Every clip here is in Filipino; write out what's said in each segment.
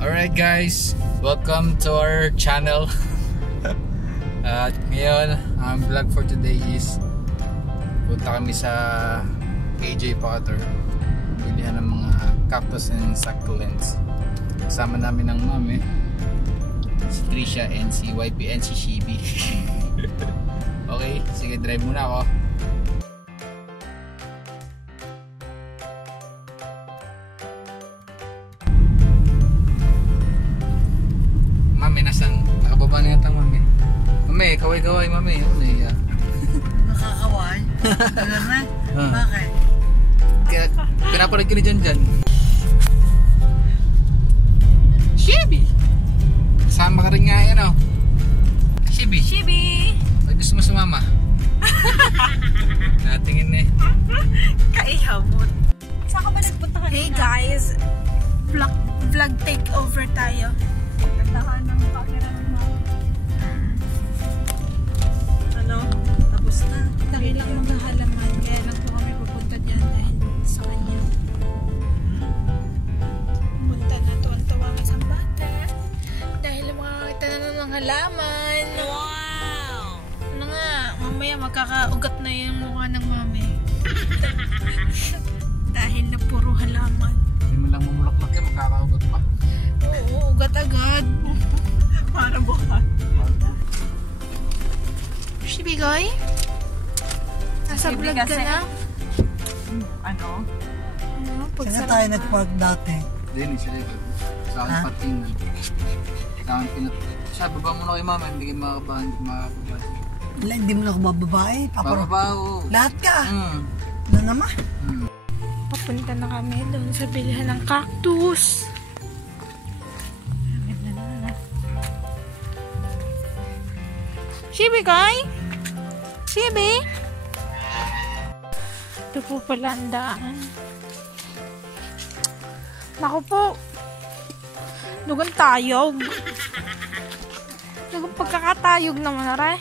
Alright guys, welcome to our channel. At ngayon, ang vlog for today is punta kami sa AJ Potter. Bilihan ng mga cactus and succulents. Kasama namin ng mami, si Trisha and si YP and si Shibi. Okay, sige, drive muna ako. Mami, nasan? Nakababa na yata mami. Mami, kaway-kaway mami. Nakakaway? Alam na? Bakit? Kaya pinapalag ka ni Jan. Shibi! Kasama ka rin nga yan oh. Shibi! Ay, gusto mo sumama? Natingin na eh. Kaihamot. Saan ka ba nagpunta kanina? Hey guys! Vlog takeover tayo. Kantahan ng pakiramdam mo. Ano? Tapos na. Laki lang maghahalaman. Kaya lang po kami pupunta dyan dahil sa kanya. Pumunta na tuwan-tuwa ang isang bata. Dahil makakita na ng halaman. Wow! Ano nga, mamaya magkakaugat na yung mukha ng mami. Dahil na puro halaman. Hindi mo lang mamulaklak yan, makakaugot pa. Oo, ugat agad. Para bukas. Shibigoy? Nasa vlog ka na? Ano? Saan tayo nag-park dati? Hindi sila ito. Sa akin parking na. Sa akin pinat... Siya, baba mo na kay mama, hindi kayo makakabahan. Hindi mo na ako bababae. Babaho. Lahat ka? Hmm. Ano naman? Papunta na kami doon sa bilihan ng cactus. Shibi Koy? Shibi? Ito po pala ang daan. Naku po. Dugang tayog. Dugang pagkakatayog naman aray.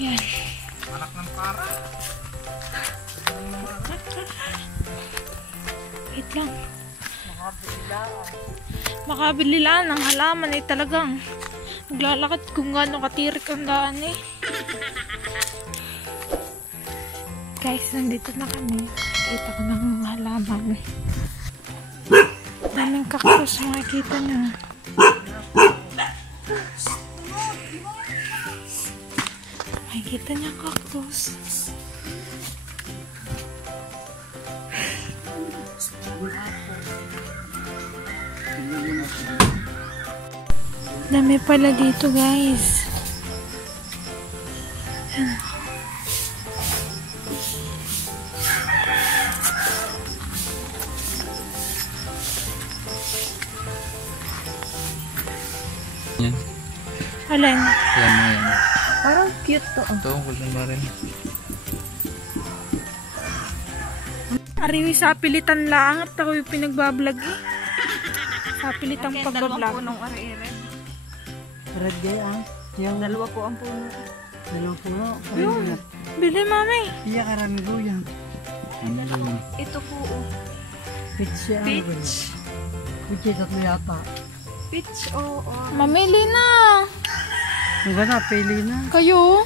Yan. Anak ng para. Wait lang. Makabili lang ng halaman ay talagang maglalakad kung gaano katirik ang daan eh. Guys, nandito na kami. Kita ko ng halaman. Daming cactus makikita nyo. Makikita niya cactus. Dami pala dito guys. Yan. Alin? Yan mo yan. Parang cute to. Ito, kulang ba rin. Ariwi sa pilitan lang at ako yung pinagbablog eh. Sa pilitang pagbablog. Dalawang punong ari-ere. Red gay ah. Yung Dalawa po ang puno. dalawang puno. Yun. Bili mami. Iya karami ko yan. Ano yun? Ito po oh. Peach yan. Peach. Peach tatlo yata. Peach oh. Mamili na. Ang gana, pili na. Kayo?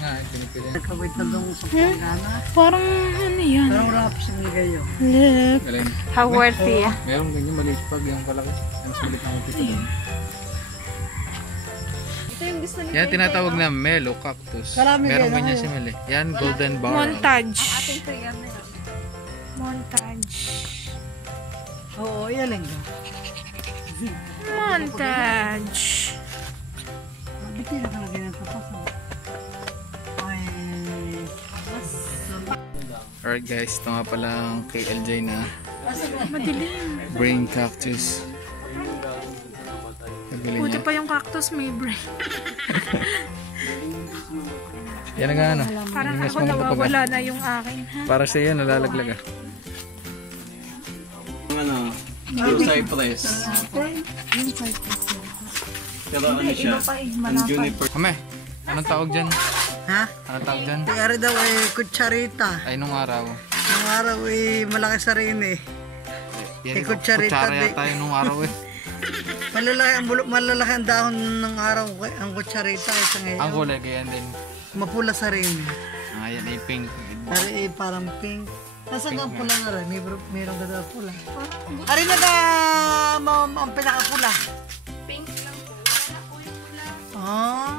Nga, pinipili. Nagkawit na doon sa pagana. Parang ano yan? Parang wrap siya ng gayo. Look. Galing. How worthy ah. Meron ganyan maliit pag yung kalaki. Mas maliit na maliit doon. Ito yung gusto ni Yan tinatawag na Melo cactus. Karami Meron din, ganyan ano? si Meli. Yan, golden barrel. Montage. ating prayer na yan. Montage. Oo, iyaling ka. Montage. Bitin na talaga yan sa paso. Ay... Alright guys, ito nga palang KLJ na Madilim. brain cactus. Nabili Buti niya. pa yung cactus may brain. Yan na nga ano. Parang Yung ako mas mga nawawala na yung akin. Ha? Para sa iyo, nalalaglag ah. Ano, blue cypress. Pero ano siya, ang juniper. Kame, anong tawag dyan? Ha? Anong tawag dyan? Tiyari daw eh, kutsarita. Ay, nung araw. nung araw malaki sa rin eh. Kutsarita Kutsara yata yun nung araw eh. Malalaki ang dahon ng araw ang kutsarita kaysa ngayon. Ang kulay ganyan din. Mapula sa rin. Yan ay pink. Ari parang pink. Nasaan ang pula na rin? Mayroong ganda pula. Ari na ka ang pinakapula. Pink lang po. Wala po yung pula. Oh.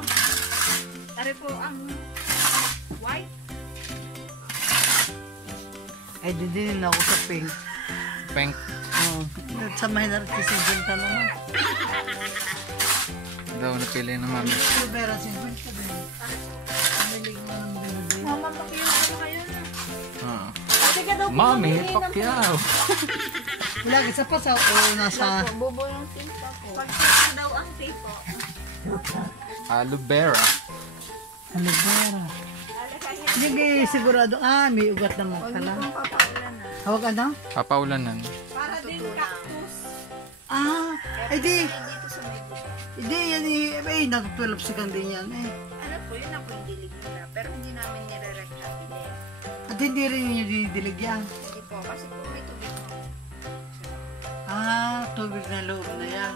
Ari po ang white. Ay, din ako sa pink. Pink. Oh. Samahin na rin kasi 50 naman. Daw napili ng mami. Pero pera 50 din. Mama, pakiyaw ko kayo na. Mami, Pacquiao. Lagi sa pasaw o nasa... Bobo yung tinta po. Pag sila daw ang tipo. Aloe vera. Ano pera? Hindi sigurado. May ugat naman pala. Hawag ano? Papaulanan. Para din cactus. Ay di. Hindi yan natutulap si din yan eh. Ano po, yun ako yung dilig nila. Pero hindi namin nire-rectapile. At hindi rin yung dinidilig yan. Hindi po, kasi po may tubig mo. Tubig na loob na yan.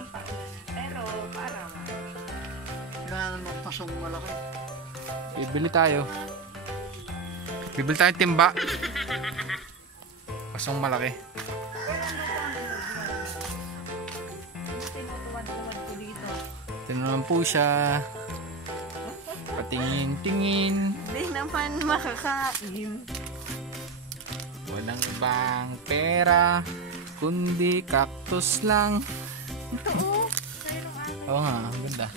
Pero para Wala naman pasong malaki. Bibili tayo. Bibili tayo timba. Pasong malaki. tinutuwan-tuwan ko dito. Tinulang po siya. Patingin-tingin. Hindi naman makakain. Walang ibang pera, kundi cactus lang. Oo nga, ang ganda.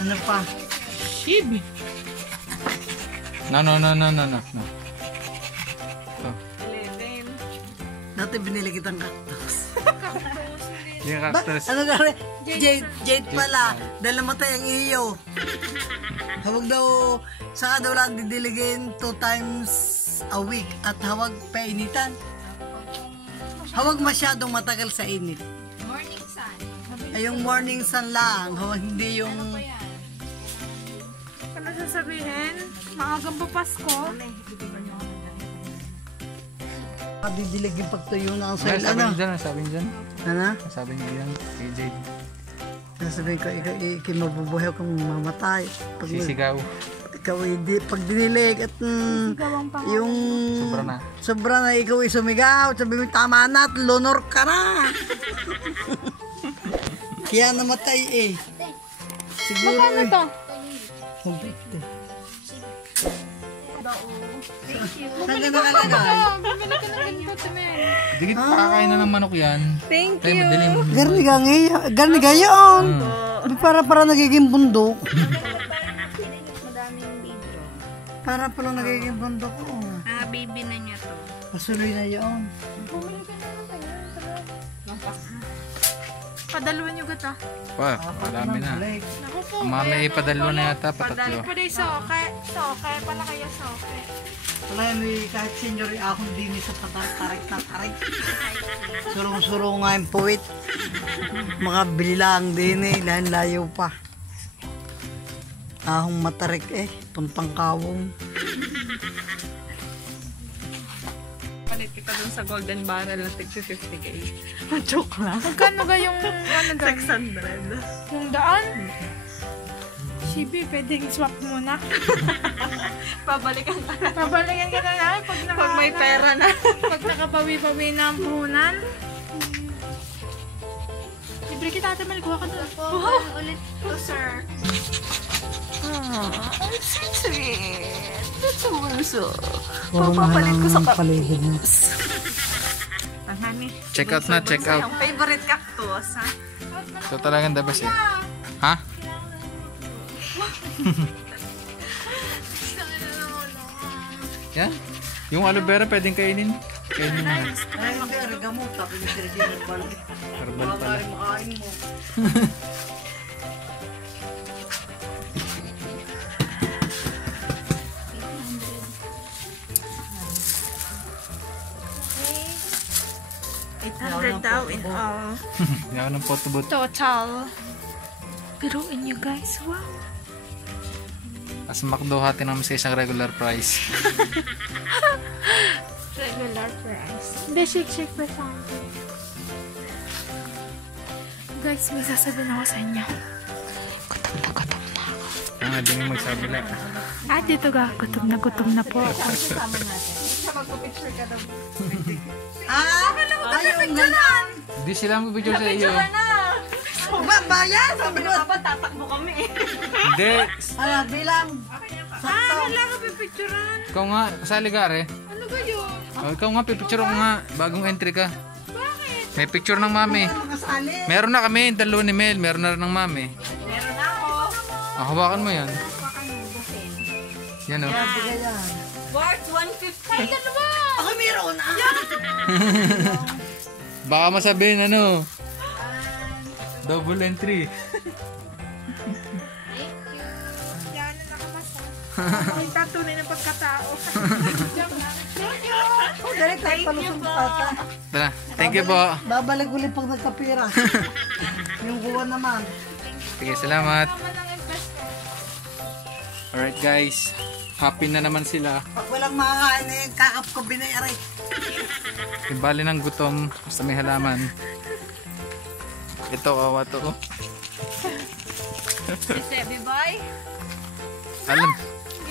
Ano pa? Shib. No. Oh. Dati binili kitang cactus. Yung cactus. Ano gari? Jade pala. Dahil namatay ang iyo. Hawag daw, saka daw lang didiligin 2 times a week at hawag painitan. Hawag masyadong matagal sa init. Morning sun. Ay yung morning sun lang, hawag hindi yung... Ano sasabihin? Maagang pa Pasko. Didilig yung pagtuyo na ang Ano soil. Ano? sabi niyo dyan? Ano? Sabi niyo yan, kay Jade. Sasabihin ko, ikaw mabubuhay kung mamatay. Sisigaw. Ikaw hindi, pag dinilig at yung... Sobra na. Sobra na ikaw sumigaw. Sabi mo, tama na at lunor ka na. Kaya namatay eh. Siguro Ano to? Saan ka nakalagay? Bumili ka ng ganito, Timen. Digit pakakain na ng manok yan. Thank Tayo madilim. Garniga yun. Para nagiging bundok. Madaming libro. Para pala nagiging bundok. Baby na niya to. Pasuloy na yun. Padalawan yung gata. Marami na. Naku po. Ang mami ay padalwa na yata, patatlo. Pwede soke. Soke pala kaya soke. Wala yan, kahit senior akong din sa tarik. Surong-surong nga yung puwit. Mga bilang din eh, layo pa. Ahong matarik eh, puntang kawong. Palit kita dun sa golden barrel na tig 50k. Joke lang. Magkano ga yung ano gani? 600. Yung daan? Shibi, pwedeng swap muna. Pabalikan ka na. Pabalikan ka na namin Pag may pera na. Pag nakabawi-bawi na ang puhunan. Libre kita, Ate Mel. Kuha ka doon. Ulit to, sir. Ang sweet. That's so. Papapalit ko sa paligid mo. Ang honey. Check out na, check out. Ang favorite cactus, ha? So talagang the best eh. Ha? Yan. Yung aloe vera pwedeng kainin. Kainin mo. Ay, hindi, gamot. Sabi ni Sir Jim, Herbal pala. makain mo. $800 daw in all. Yan ng photobooth. Total. Pero inyo guys, wow. As McDo, hati namin sa isang regular price. Regular price. Hindi, shake pa something. Guys, may sasabihin ako sa inyo. Gutom na ako. Ang hindi mo magsabi lang. Ah, dito ka. Gutom na po ako. Ayaw ganyan. Hindi sila mag-picture sa iyo. Bayan! Sabi ko, Dapat tatakbo kami. Hindi. bilang. Wala ka pipicturean. Ikaw nga, kasali ka rin. Ano ba yun? Oh, ikaw nga, pipicture ko nga. Bagong entry ka. Bakit? May picture ng mami. Kasali. Meron na kami, dalawa ni Mel. Meron na rin ng mami. Meron na ako. Hawakan mo yan. Yan o. Worth 150. Ako meron. Baka masabihin ano. Double entry. Yan na nakamasa. Ay, tatunay ng pagkatao. Dali tayo palusong pata. Tara, thank you po. Babalik ulit pag nagkapira. Yung kuha naman. Sige, salamat. Alright guys, happy na naman sila. Pag walang makakain eh, kakap ko binayaray. Ibali ng gutom sa may halaman. Ito, kawa to. Si Sebi Boy.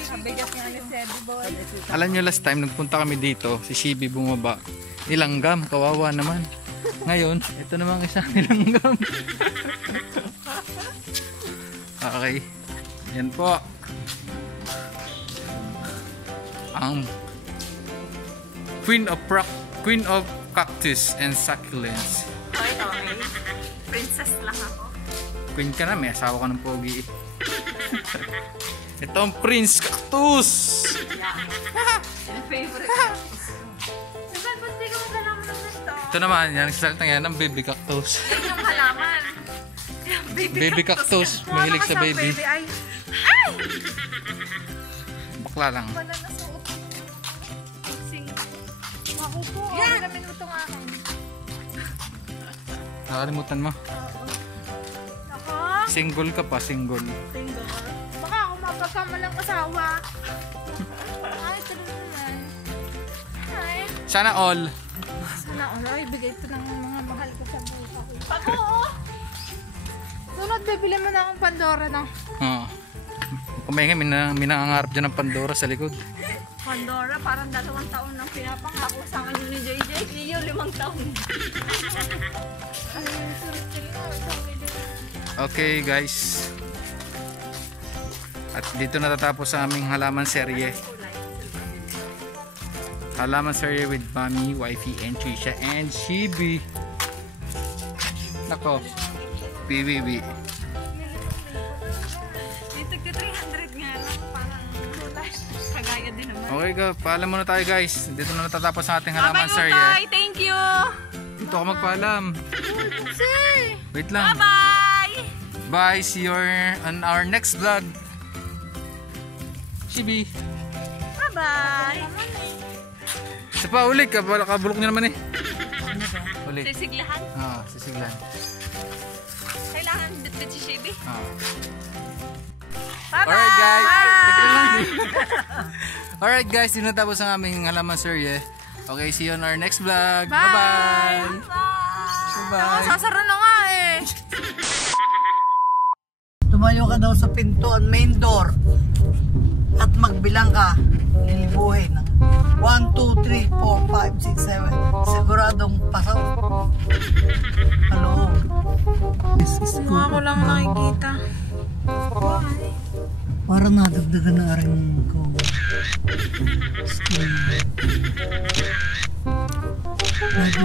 Kabigat nga ni Sebi Boy. Alam nyo last time nagpunta kami dito, si Shibi bumaba. Nilanggam, kawawa naman. Ngayon, ito namang isang nilanggam. Okay. Yan po. Ang Queen of Cactus and Succulents. Okay. Princess lang ako. Queen ka na, may asawa ka ng pogi. Ito ang Prince Cactus. My favorite. Diba, ba't di ka magalaman ng ito? Ito naman, yan, sasaltang yan ang baby cactus. Yan yung halaman. Baby cactus, mahilig sa baby. Ay, Bakla lang. wala na suot. Ako po, okay na minuto nga akin. Nakalimutan mo. Ako, Single ka pa, single. baka ako mapagkamalang asawa. Ay, ito naman. Ay, Sana all. sana ano, ibigay ito ng mga mahal ko sa buhay. Ako, Sunod, bibili mo na akong Pandora na. Oo. Kumain nga, minangangarap dyan ng Pandora sa likod. Pandora, parang 2 taon nang pinapangako sa akin ni JJ. Iyo, 5 taon. Ay, sunod sila. Okay guys. At dito natatapos ang aming halaman serye. Halaman serye with Mami, Wifey, and Trisha, and Shibi. Nako. BBB. Dito ka 300 nga lang. Parang kagaya din naman. Okay ka, paalam muna tayo guys. Dito na natatapos ang ating halaman Bye-bye, serye. Utay. Thank you. Dito ako magpaalam. Wait lang. Bye-bye. Bye, see you on our next vlog. Shibi. Bye-bye. Isa pa, ulit ka. Kabulok niya naman eh. Ulit. Sisiglahan. Sisiglan. Kailangan dit-dit si Shibi. Bye-bye! Alright guys. Alright guys, yun natapos ang aming halaman serye. Okay, see you on our next vlog. Bye-bye. Bye-bye. Sasara na nga eh. Tumayo ka daw sa pintuan, main door. At magbilang ka. Lilibuhin. 1, 2, 3, 4, 5, 6, 7. Siguradong pasaw. Hello. Mga ko lang nakikita. Parang nadagdagan na rin ko. Lagi